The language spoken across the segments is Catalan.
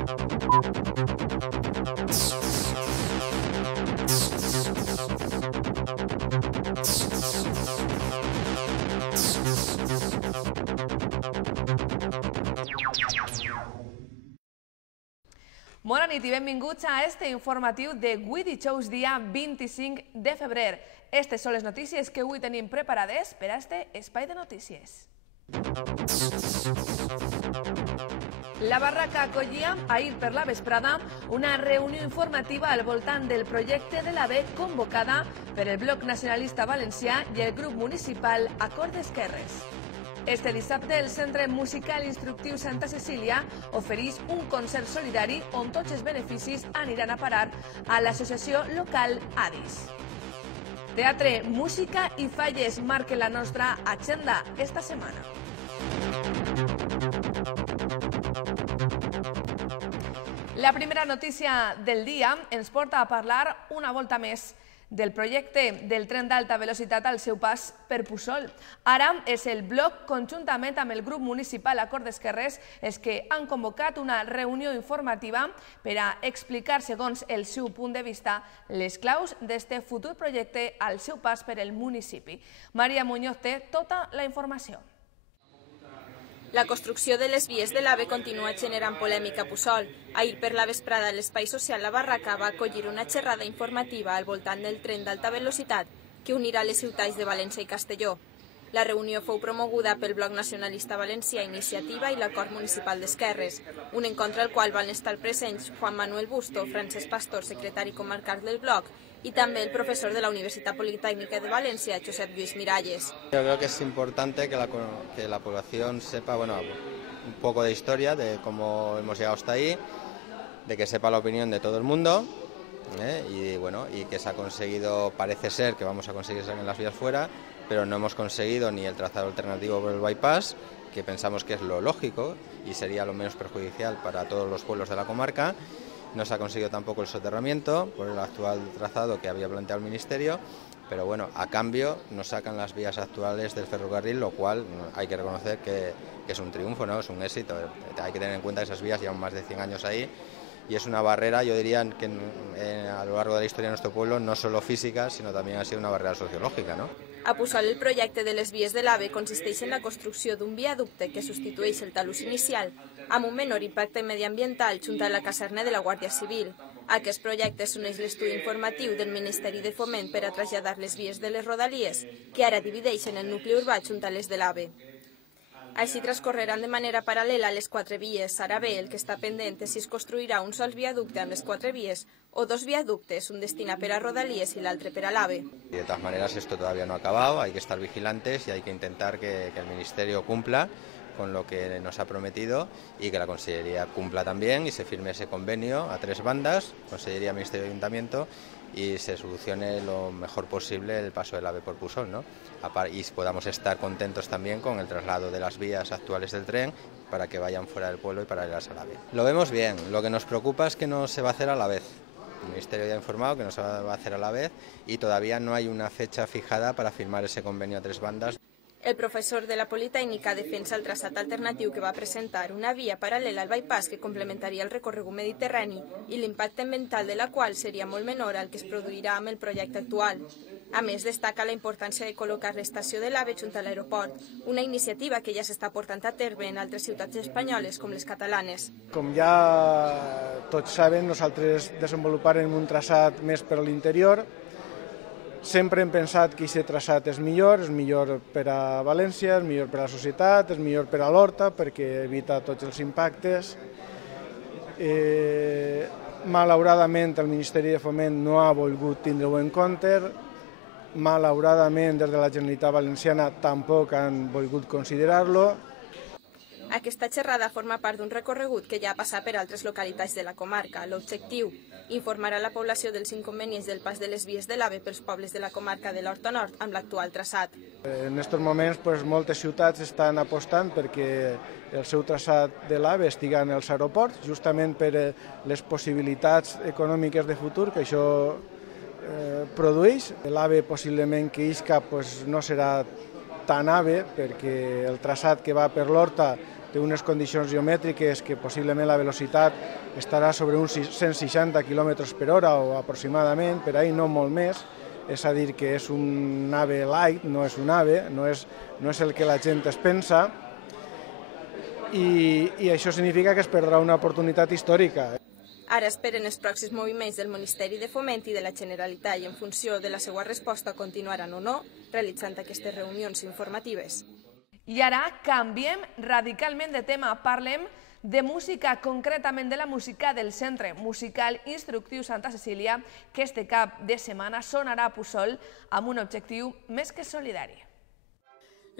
Bona nit i benvinguts a este informatiu d'avui dijous dia 25 de febrer. Estes són les notícies que avui tenim preparades per a este espai de notícies. La Barraca acollia ahir per la vesprada una reunió informativa al voltant del projecte de l'AVE convocada per el Bloc Nacionalista Valencià i el grup municipal Acord d'Esquerres. Este dissabte, el Centre Musical Instructiu Santa Cecília ofereix un concert solidari on tots els beneficis aniran a parar a l'associació local ADIS. Teatre, música i falles marquen la nostra agenda esta setmana. La primera notícia del dia ens porta a parlar una volta més del projecte del tren d'alta velocitat al seu pas per Puçol. Ara és el Bloc, conjuntament amb el grup municipal Acord d'Esquerres, els que han convocat una reunió informativa per a explicar, segons el seu punt de vista, les claus d'este futur projecte al seu pas per el municipi. Maria Muñoz té tota la informació. La construcció de les vies de l'AVE continua generant polèmica a Puçol. Ahir per la vesprada l'espai social La Barraca va acollir una xerrada informativa al voltant del tren d'alta velocitat que unirà les ciutats de València i Castelló. La reunió fou promoguda pel Bloc Nacionalista Valencià Iniciativa i l'Acord Municipal d'Esquerres, un encontre al qual van estar presents Juan Manuel Busto, Francesc Pastor, secretari comarcal del Bloc, y también el profesor de la Universidad Politécnica de Valencia, Josep Lluís Miralles. Yo creo que es importante que la población sepa un poco de historia, de cómo hemos llegado hasta ahí, de que sepa la opinión de todo el mundo y que se ha conseguido, parece ser que vamos a conseguir sacar las vías fuera, pero no hemos conseguido ni el trazado alternativo por el bypass, que pensamos que es lo lógico y sería lo menos perjudicial para todos los pueblos de la comarca. No se ha conseguido tampoco el soterramiento por el actual trazado que había planteado el Ministerio, pero bueno, a cambio nos sacan las vías actuales del ferrocarril, lo cual hay que reconocer que es un triunfo, ¿no? Es un éxito. Hay que tener en cuenta que esas vías llevan más de 100 años ahí y es una barrera, yo diría, que a lo largo de la historia de nuestro pueblo, no solo física, sino también ha sido una barrera sociológica, ¿no? A Puçol, el projecte de les vies de l'AVE consisteix en la construcció d'un viaducte que substitueix el talús inicial amb un menor impacte mediambiental junt a la caserna de la Guàrdia Civil. Aquest projecte s'uneix l'estudi informatiu del Ministeri de Foment per a traslladar les vies de les rodalies, que ara divideixen el nucli urbà junt a les de l'AVE. Així transcorreran de manera paral·lela les 4 vies. Ara bé, el que està pendent és si es construirà un sol viaducte amb les 4 vies o 2 viaductes, un destinat per a rodalies i l'altre per a l'AVE. De todas maneras, esto todavía no ha acabado, hay que estar vigilantes y hay que intentar que el Ministerio cumpla con lo que nos ha prometido y que la Consellería cumpla también y se firme ese convenio a 3 bandas, Consellería, Ministerio y Ayuntamiento, y se solucione lo mejor posible el paso del AVE por Puçol, ¿no? Y podamos estar contentos también con el traslado de las vías actuales del tren para que vayan fuera del pueblo y paralelas al AVE. Lo vemos bien, lo que nos preocupa es que no se va a hacer a la vez. El Ministerio ya ha informado que no se va a hacer a la vez y todavía no hay una fecha fijada para firmar ese convenio a 3 bandas. El professor de la Politécnica defensa el traçat alternatiu que va presentar, una via paral·lela al bypass que complementaria el recorregut mediterrani i l'impacte ambiental de la qual seria molt menor al que es produirà amb el projecte actual. A més, destaca la importància de col·locar l'estació de l'AVE junt a l'aeroport, una iniciativa que ja s'està portant a terme en altres ciutats espanyoles com les catalanes. Com ja tots saben, nosaltres desenvoluparem un traçat més per a l'interior. Sempre hem pensat que aquest traçat és millor per a València, és millor per a la societat, és millor per a l'Horta, perquè evita tots els impactes. Malauradament, el Ministeri de Foment no ha volgut tindre-ho en compte. Malauradament, des de la Generalitat Valenciana tampoc han volgut considerar-lo. Aquesta xerrada forma part d'un recorregut que ja ha passat per altres localitats de la comarca. L'objectiu, informar a la població dels inconvenients del pas de les vies de l'AVE pels pobles de la comarca de l'Horta Nord amb l'actual traçat. En aquests moments, moltes ciutats estan apostant perquè el seu traçat de l'AVE estigui en els aeroports, justament per les possibilitats econòmiques de futur que això produeix. L'AVE possiblement que isca no serà tan AVE, perquè el traçat que va per l'Horta té unes condicions geomètriques que possiblement la velocitat estarà sobre uns 160 km per hora o aproximadament, per ahí no molt més, és a dir, que és un ave light, no és un ave, no és el que la gent es pensa, i això significa que es perdrà una oportunitat històrica. Ara esperen els pròxims moviments del Ministeri de Foment i de la Generalitat i en funció de la seva resposta continuaran o no realitzant aquestes reunions informatives. I ara canviem radicalment de tema. Parlem de música, concretament de la música del Centre Musical Instructiu Santa Cecília, que este cap de setmana sonarà a Puçol amb un objectiu més que solidari.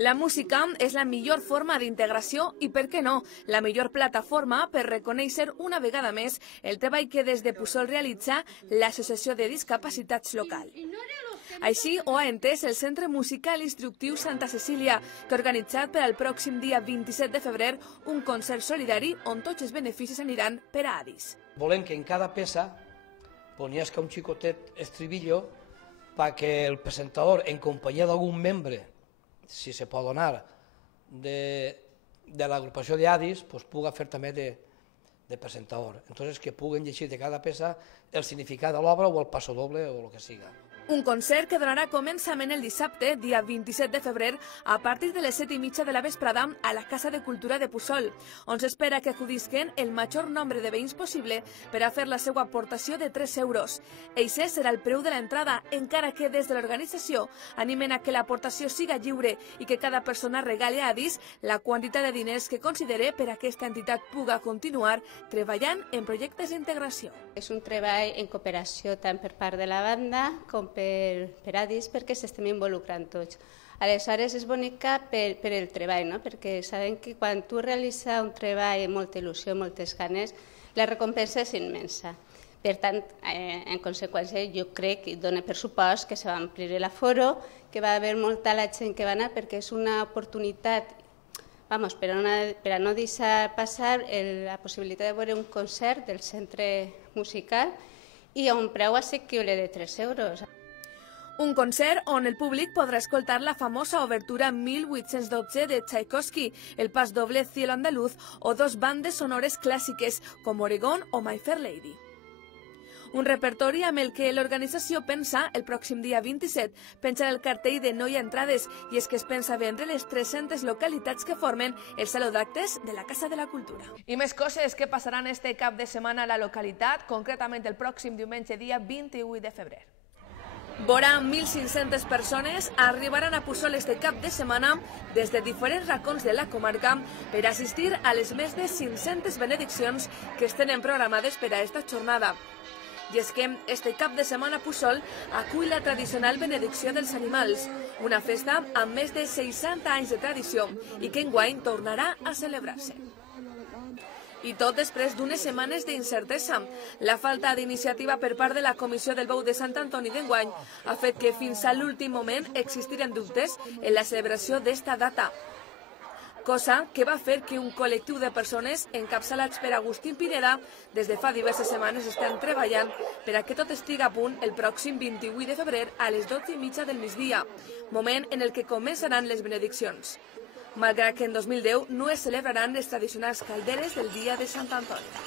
La música és la millor forma d'integració i, per què no, la millor plataforma per reconèixer una vegada més el treball que des de Puçol realitza l'Associació de Discapacitats Local. Així ho ha entès el Centre Musical Instructiu Santa Cecília, que ha organitzat per al pròxim dia 27 de febrer un concert solidari on tots els beneficis aniran per a Adis. Volem que en cada peça poniesca un xicotet estribillo perquè el presentador, en companyia d'algun membre, si se pot donar, de l'agrupació d'Adis, puga fer també de presentador. Entonces, que puguen llegir de cada peça el significat de l'obra o el passadoble o el que siga. Un concert que donarà començament el dissabte, dia 27 de febrer, a partir de les 7:30 de la vesprada a la Casa de Cultura de Puçol, on s'espera que acudisquen el major nombre de veïns possible per a fer la seva aportació de 3 euros. Eixe serà el preu de l'entrada, encara que des de l'organització animen a que l'aportació siga lliure i que cada persona regale a Adis la quantitat de diners que considere per a que aquesta entitat puga continuar treballant en projectes d'integració. És un treball en cooperació tant per part de la banda com per Adis, perquè s'estem involucrant tots. Aleshores és bonica per el treball, no? Perquè sabem que quan tu realitzes un treball amb molta il·lusió, moltes ganes, la recompensa és immensa. Per tant, en conseqüència, jo crec i dono per supost que se va ampliar l'aforo, que va haver molta la gent que va anar, perquè és una oportunitat per a no deixar passar la possibilitat de veure un concert del centre musical i a un preu assequible de 3 euros. Un concert on el públic podrà escoltar la famosa obertura 1812 de Tchaikovsky, el pas doble Cielo Andaluz o dos bandes sonores clàssiques com Oregon o My Fair Lady. Un repertori amb el que l'organització pensa, el pròxim dia 27, penjar el cartell de no hi ha entrades, i és que es pensa vendre les 300 localitats que formen el Saló d'Actes de la Casa de la Cultura. I més coses que passaran este cap de setmana a la localitat, concretament el pròxim diumenge dia 28 de febrer. Vora 1.500 persones arribaran a Puçol este cap de setmana des de diferents racons de la comarca per assistir a les més de 500 benediccions que es tenen programades per a esta jornada. I és que este cap de setmana Puçol acull la tradicional benedicció dels animals, una festa amb més de 60 anys de tradició i que enguany tornarà a celebrar-se. I tot després d'unes setmanes d'incertesa. La falta d'iniciativa per part de la Comissió del Bou de Sant Antoni d'enguany ha fet que fins a l'últim moment existiren dubtes en la celebració d'esta data, cosa que va fer que un col·lectiu de persones encapçalats per Agustín Pineda des de fa diverses setmanes estan treballant per a que tot estigui a punt el pròxim 28 de febrer a les 12:30 del migdia, moment en el que començaran les benediccions. Malgrat que en 2010 no es celebraran les tradicionals calderes del dia de Sant Antoni.